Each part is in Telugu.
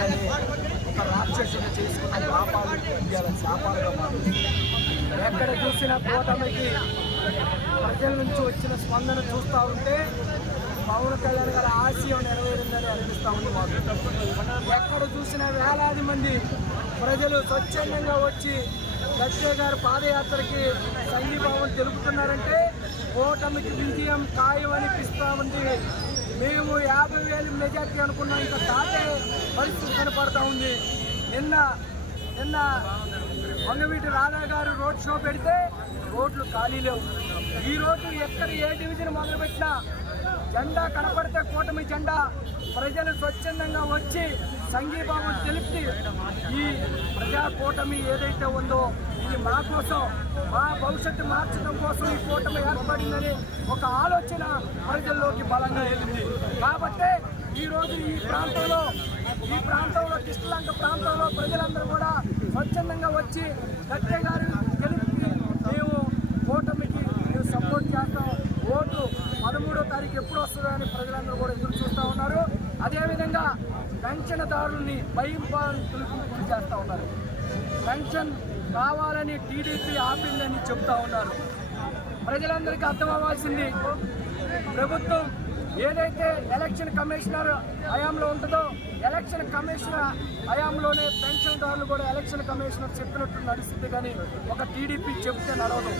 బిడ్డని ఒక రాక్షసుని చేసుకున్న పాపాలు ఇవాళ శాపాలుగా మారుతుంది ఎక్కడ చూసిన కూటమికి ప్రజల నుంచి వచ్చిన స్పందన చూస్తూ ఉంటే పవన్ కళ్యాణ్ గారి ఆశయం నెరవేరిందని అనిపిస్తూ ఉంది మాకు. ఎక్కడ చూసిన వేలాది మంది ప్రజలు స్వచ్ఛందంగా వచ్చి లక్ష్మీ గారి పాదయాత్రకి సంఘీభావం తెలుపుతున్నారంటే కూటమికి విజయం ఖాయం అనిపిస్తూ ఉంది. మేము యాభై వేలు మెజార్టీ అనుకున్నాం ఇంకా దాటే పరిస్థితి కనపడతా ఉంది. నిన్న నిన్న వంగవీటి రాధా గారు రోడ్ షో పెడితే రోడ్లు ఖాళీ లేవు. ఈ రోజు ఎక్కడ ఏ డివిజన్ మొదలుపెట్టినా జెండా కనపడితే కూటమి జెండా. ప్రజలు స్వచ్ఛందంగా వచ్చి సంఘీభావం తెలిపి ఈ ప్రజా కూటమి ఏదైతే ఉందో ఇది మా కోసం మా భవిష్యత్తు మార్చడం కోసం ఈ కూటమి ఏర్పడిందని ఒక ఆలోచన ప్రజల్లోకి బలంగా వెళ్ళింది. కాబట్టి ఈరోజు ఈ ప్రాంతంలో ఈ ప్రాంతంలో కిష్టలంక ప్రాంతంలో ప్రజలందరూ కూడా స్వచ్ఛందంగా వచ్చి గట్టే గారి గెలిపి మేము కూటమికి మేము సపోర్ట్ చేస్తాం ఓటు పదమూడో తారీఖు ఎప్పుడు వస్తుందో అని ప్రజలందరూ కూడా ఎదురు చూస్తూ ఉన్నారు. అదేవిధంగా పెన్షన్దారుల్ని భయం గురి చేస్తూ ఉన్నారు. పెన్షన్ కావాలని టీడీపీ ఆపిందని చెప్తా ఉన్నారు. ప్రజలందరికీ అర్థం అవ్వాల్సింది ప్రభుత్వం ఏదైతే ఎలక్షన్ కమిషనర్ హయాంలో ఉంటుందో ఎలక్షన్ కమిషనర్ హయాంలోనే పెన్షన్దారులు కూడా ఎలక్షన్ కమిషనర్ చెప్పినట్టు నడుస్తుంది కానీ ఒక టీడీపీ చెప్తే నడవదు.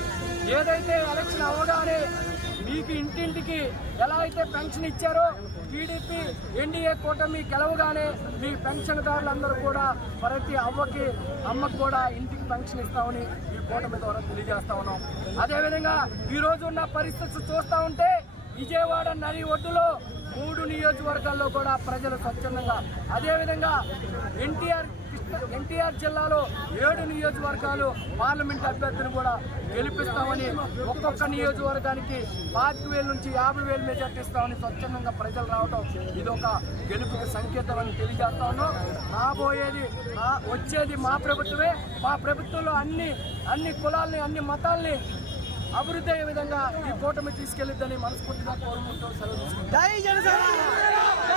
ఏదైతే ఎలక్షన్ అవగానే మీకు ఇంటింటికి ఎలా అయితే పెన్షన్ ఇచ్చారో టీడీపీ ఎన్డీఏ కూటమి గెలవగానే మీ పెన్షన్దారులందరూ కూడా ప్రతి అవ్వకి అమ్మకు కూడా ఇంటికి పెన్షన్ ఇస్తామని ఈ కూటమి ద్వారా తెలియజేస్తా ఉన్నాం. అదేవిధంగా ఈరోజు ఉన్న పరిస్థితి చూస్తూ ఉంటే విజయవాడ నది ఒడ్డులో మూడు నియోజకవర్గాల్లో కూడా ప్రజలు స్వచ్ఛందంగా అదేవిధంగా ఎన్టీఆర్ ఎన్టీఆర్ జిల్లాలో ఏడు నియోజకవర్గాలు పార్లమెంట్ అభ్యర్థిని కూడా గెలిపిస్తామని ఒక్కొక్క నియోజకవర్గానికి పాతిక వేల నుంచి యాభై వేలు మెజార్టీ ఇస్తామని స్వచ్ఛందంగా ప్రజలు రావడం ఇది ఒక గెలుపుకి సంకేతం అని తెలియజేస్తా ఉన్నాం. రాబోయేది మా వచ్చేది మా ప్రభుత్వమే. మా ప్రభుత్వంలో అన్ని అన్ని కులాల్ని అన్ని మతాల్ని అభివృద్ధి అయ్యే విధంగా ఈ కూటమి తీసుకెళ్ళిద్దని మనస్ఫూర్తిగా కోరుకుంటూ సెలవు